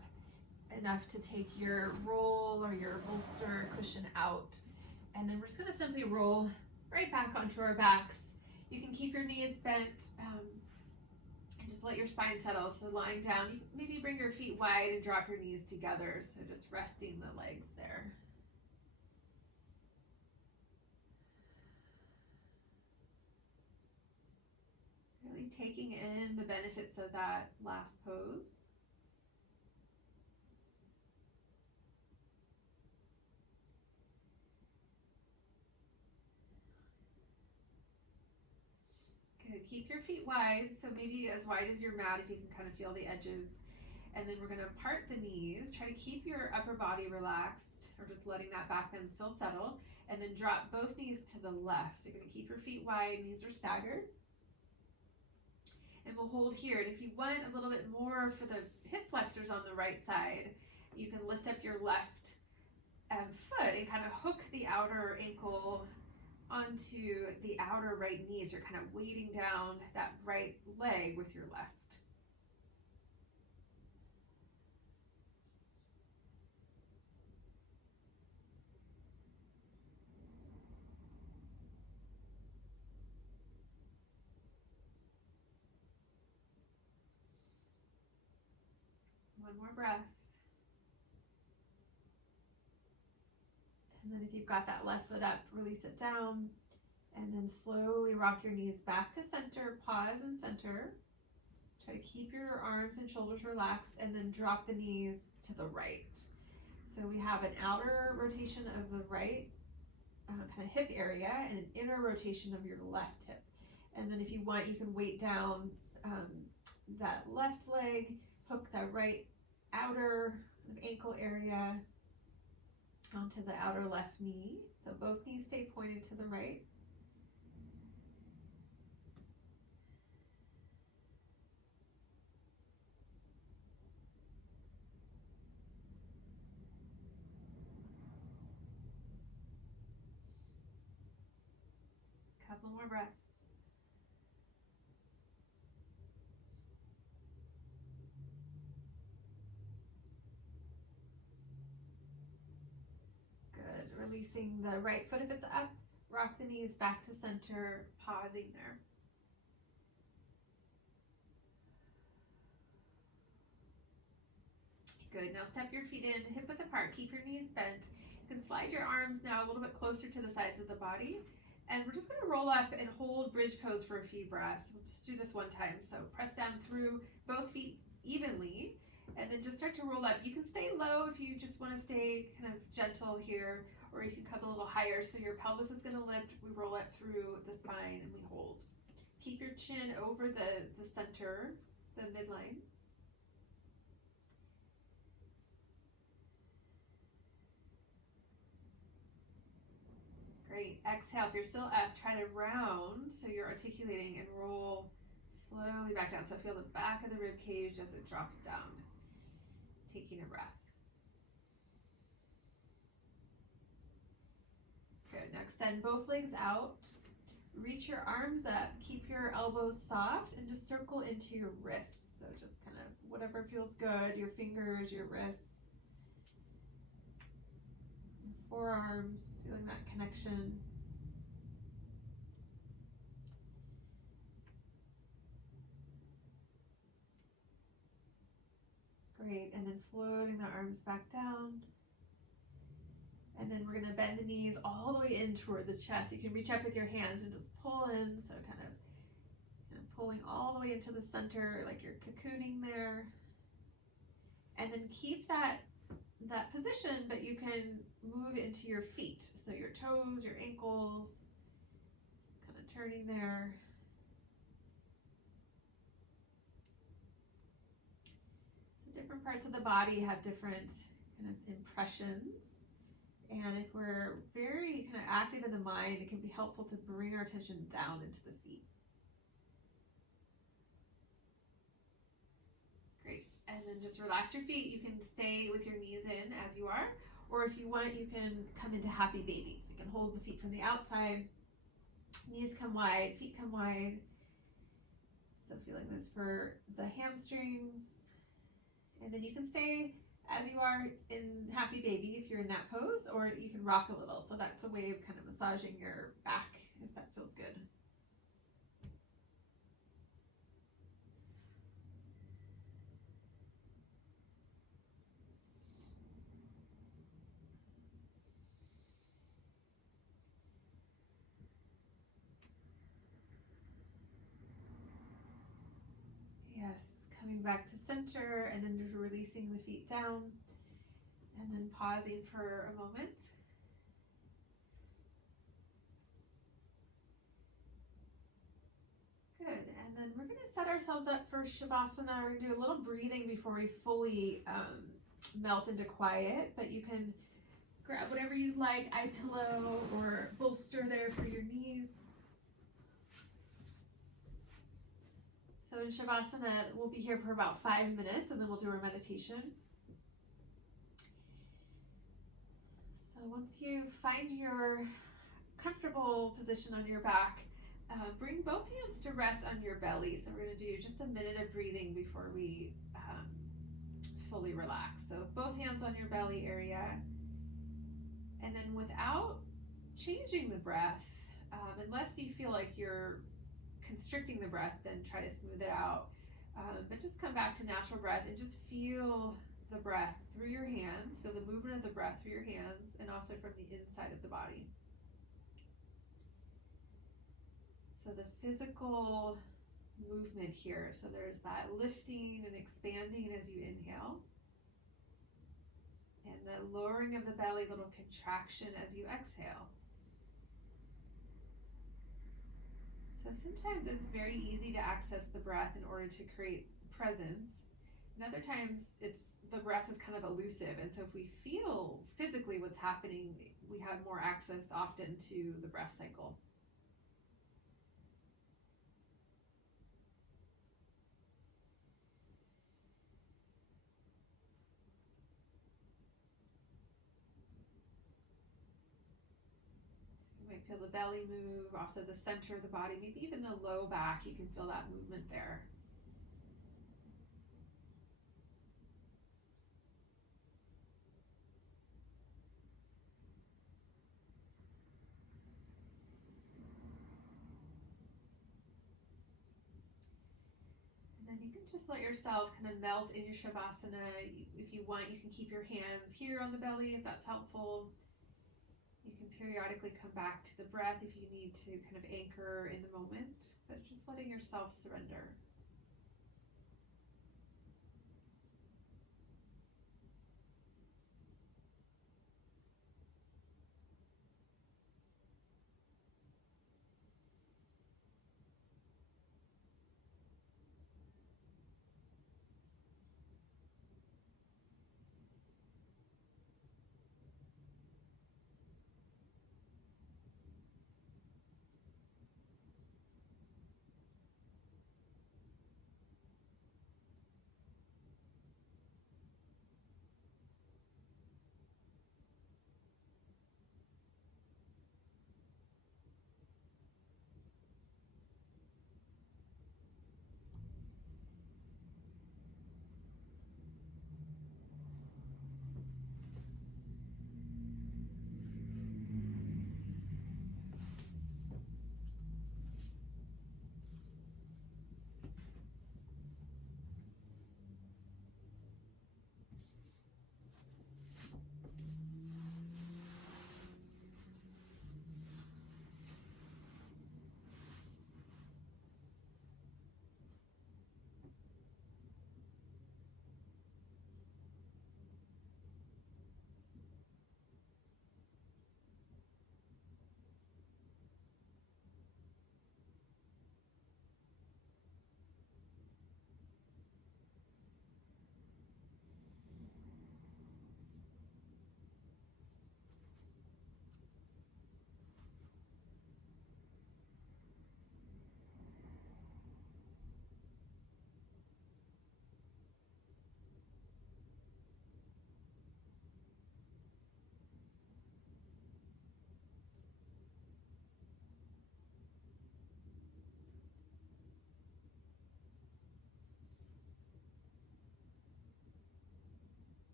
enough to take your roll or your bolster cushion out. And then we're just going to simply roll right back onto our backs. You can keep your knees bent and just let your spine settle. So lying down, you maybe bring your feet wide and drop your knees together. So just resting the legs there. Really taking in the benefits of that last pose. keep your feet wide, so maybe as wide as your mat if you can kind of feel the edges. And then we're gonna part the knees, try to keep your upper body relaxed, or just letting that back bend still settle, and then drop both knees to the left. So you're gonna keep your feet wide, knees are staggered. And we'll hold here. And if you want a little bit more for the hip flexors on the right side, you can lift up your left foot and kind of hook the outer ankle onto the outer right knee. So you're kind of weighting down that right leg with your left. One more breath. And then if you've got that left foot up, release it down. And then slowly rock your knees back to center, pause and center. Try to keep your arms and shoulders relaxed, and then drop the knees to the right. So we have an outer rotation of the right kind of hip area and an inner rotation of your left hip. And then if you want, you can weight down that left leg, hook that right outer ankle area onto the outer left knee. So both knees stay pointed to the right. Couple more breaths. Good. Releasing the right foot if it's up. Rock the knees back to center, pausing there. Good. Now step your feet in, hip width apart. Keep your knees bent. You can slide your arms now a little bit closer to the sides of the body. And we're just going to roll up and hold bridge pose for a few breaths. We'll just do this one time. So press down through both feet evenly, and then just start to roll up. You can stay low if you just want to stay kind of gentle here, or you can come a little higher so your pelvis is going to lift. We roll up through the spine and we hold. Keep your chin over the center, the midline. Great. Exhale. If you're still up, try to round so you're articulating and roll slowly back down. So feel the back of the rib cage as it drops down. Taking a breath. Good. Now extend both legs out. Reach your arms up. Keep your elbows soft and just circle into your wrists. So just kind of whatever feels good, your fingers, your wrists. Forearms, feeling that connection. Great, and then floating the arms back down. And then we're going to bend the knees all the way in toward the chest. You can reach up with your hands and just pull in, so kind of pulling all the way into the center like you're cocooning there. And then keep that position, but you can move into your feet. So your toes, your ankles, just kind of turning there. So different parts of the body have different kind of impressions. And if we're very kind of active in the mind, it can be helpful to bring our attention down into the feet. And then just relax your feet. You can stay with your knees in as you are, or if you want, you can come into happy baby. So you can hold the feet from the outside, knees come wide, feet come wide. So feeling this for the hamstrings. And then you can stay as you are in happy baby if you're in that pose, or you can rock a little. So that's a way of kind of massaging your back if that feels good. Yes, coming back to center and then just releasing the feet down and then pausing for a moment. Good. ourselves up for Shavasana. We're gonna do a little breathing before we fully melt into quiet, but you can grab whatever you'd like, eye pillow or bolster there for your knees. So in Shavasana, we'll be here for about 5 minutes and then we'll do our meditation. So once you find your comfortable position on your back, bring both hands to rest on your belly. So we're going to do just a minute of breathing before we fully relax. So both hands on your belly area. And then without changing the breath, unless you feel like you're constricting the breath, then try to smooth it out. But just come back to natural breath and just feel the breath through your hands. Feel the movement of the breath through your hands and also from the inside of the body. So the physical movement here. So there's that lifting and expanding as you inhale. And the lowering of the belly, little contraction as you exhale. So sometimes it's very easy to access the breath in order to create presence. And other times the breath is kind of elusive. And so if we feel physically what's happening, we have more access often to the breath cycle. Feel the belly move, also the center of the body, maybe even the low back, you can feel that movement there. And then you can just let yourself kind of melt in your Shavasana. If you want, you can keep your hands here on the belly if that's helpful. You can periodically come back to the breath if you need to kind of anchor in the moment, but just letting yourself surrender.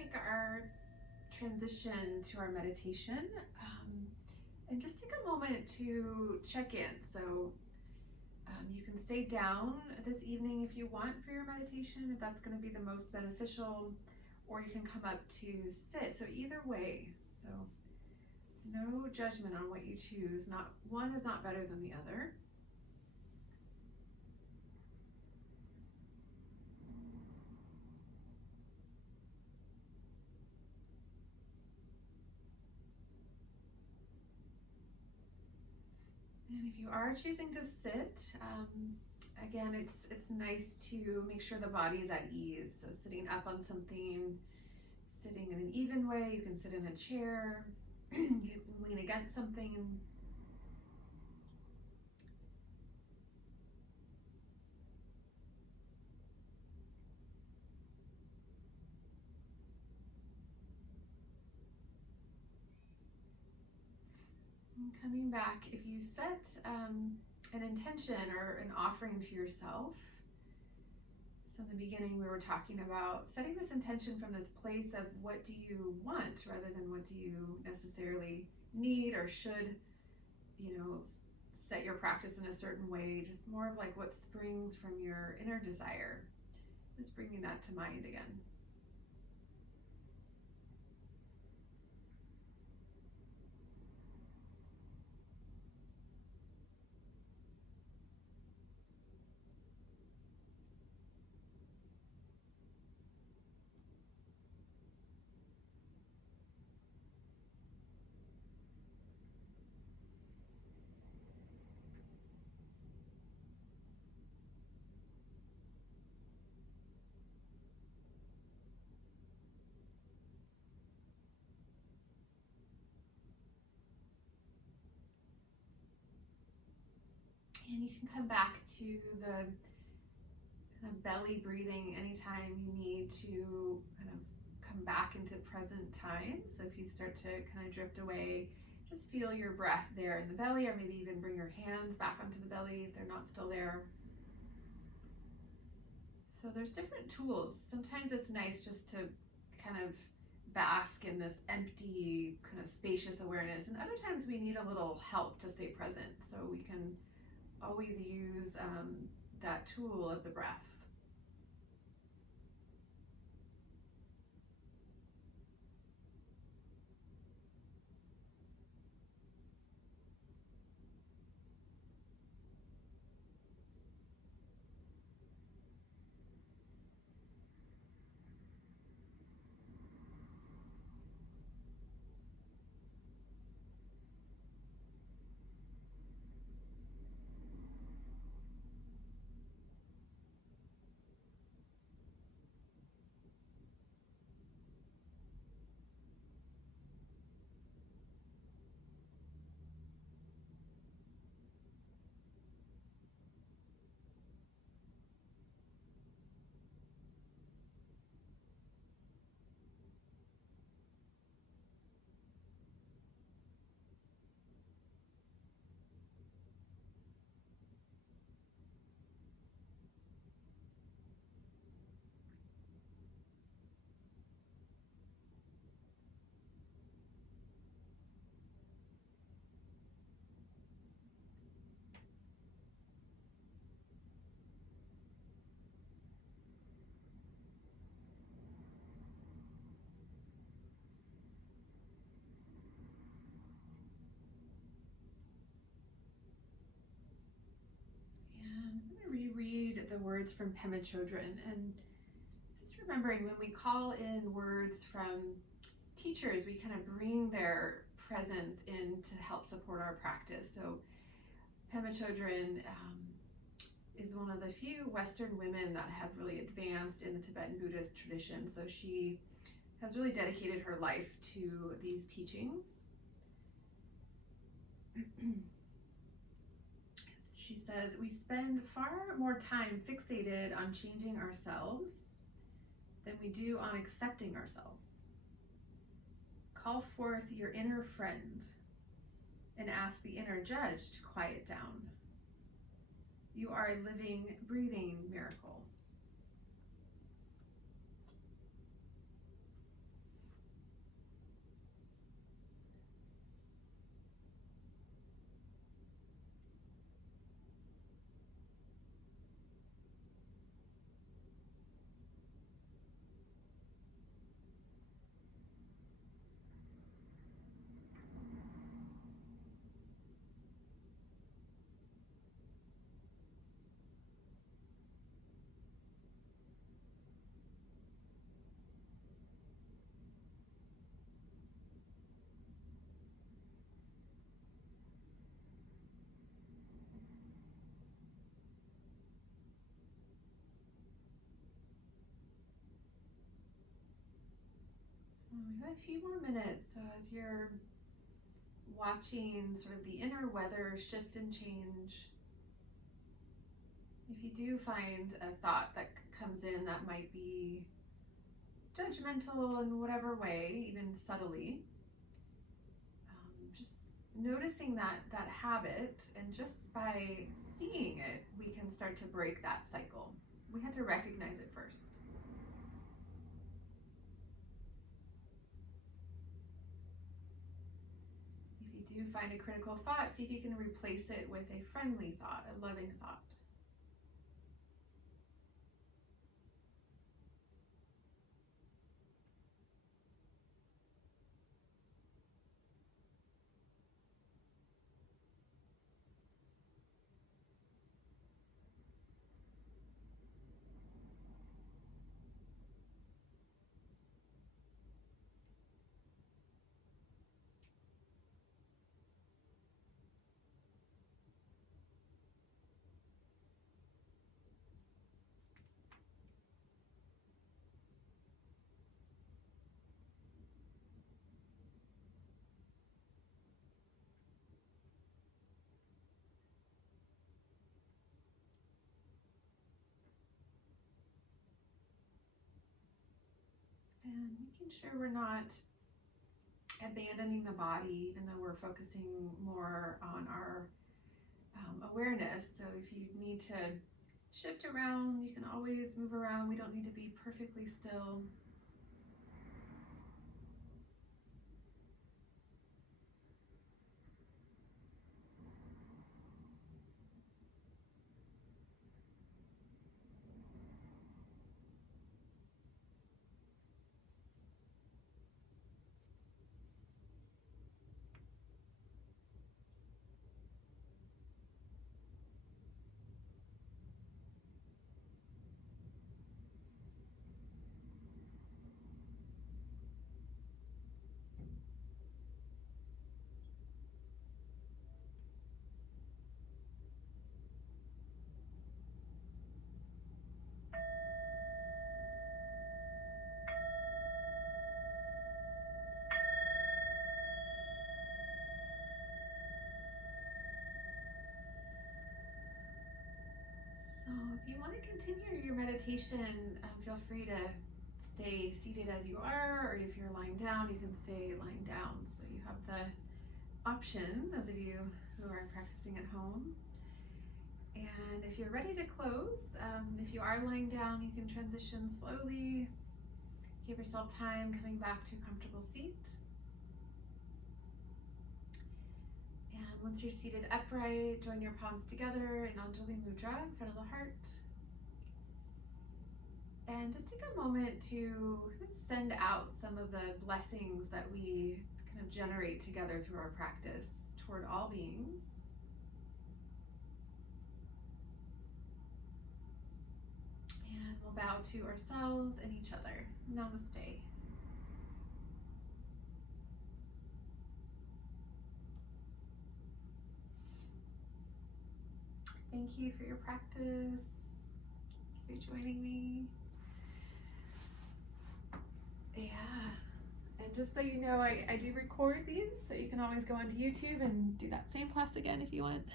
make our transition to our meditation, and just take a moment to check in. So you can stay down this evening if you want for your meditation, if that's going to be the most beneficial, or you can come up to sit. So either way, so no judgment on what you choose. Not one is not better than the other. And if you are choosing to sit, again, it's nice to make sure the body is at ease. So sitting up on something, sitting in an even way. You can sit in a chair, you can lean against something. And coming back, if you set an intention or an offering to yourself. So in the beginning, we were talking about setting this intention from this place of what do you want rather than what do you necessarily need or should, set your practice in a certain way, just more of like what springs from your inner desire, just bringing that to mind again. And you can come back to the kind of belly breathing anytime you need to kind of come back into present time. So if you start to kind of drift away, just feel your breath there in the belly, or maybe even bring your hands back onto the belly if they're not still there. So there's different tools. Sometimes it's nice just to kind of bask in this empty, kind of spacious awareness. And other times we need a little help to stay present. So we can always use that tool of the breath. And I'm going to reread the words from Pema Chodron, and just remembering when we call in words from teachers, we kind of bring their presence in to help support our practice. So Pema Chodron is one of the few Western women that have really advanced in the Tibetan Buddhist tradition. So she has really dedicated her life to these teachings. She says, we spend far more time fixated on changing ourselves than we do on accepting ourselves. Call forth your inner friend and ask the inner judge to quiet down. You are a living, breathing miracle. we have a few more minutes. So as you're watching sort of the inner weather shift and change, if you do find a thought that comes in that might be judgmental in whatever way, even subtly, just noticing that habit, and just by seeing it, we can start to break that cycle. We have to recognize it first. If you do find a critical thought, see if you can replace it with a friendly thought, a loving thought. And making sure we're not abandoning the body, even though we're focusing more on our awareness. So if you need to shift around, you can always move around. We don't need to be perfectly still. So if you want to continue your meditation, feel free to stay seated as you are, or if you're lying down, you can stay lying down. So you have the option, those of you who are practicing at home. And if you're ready to close, if you are lying down, you can transition slowly. Give yourself time coming back to a comfortable seat. And once you're seated upright, join your palms together in Anjali Mudra in front of the heart. And just take a moment to send out some of the blessings that we kind of generate together through our practice toward all beings. And we'll bow to ourselves and each other. Namaste. Thank you for your practice. Thank you for joining me. Yeah. And just so you know, I do record these, so you can always go onto YouTube and do that same class again if you want.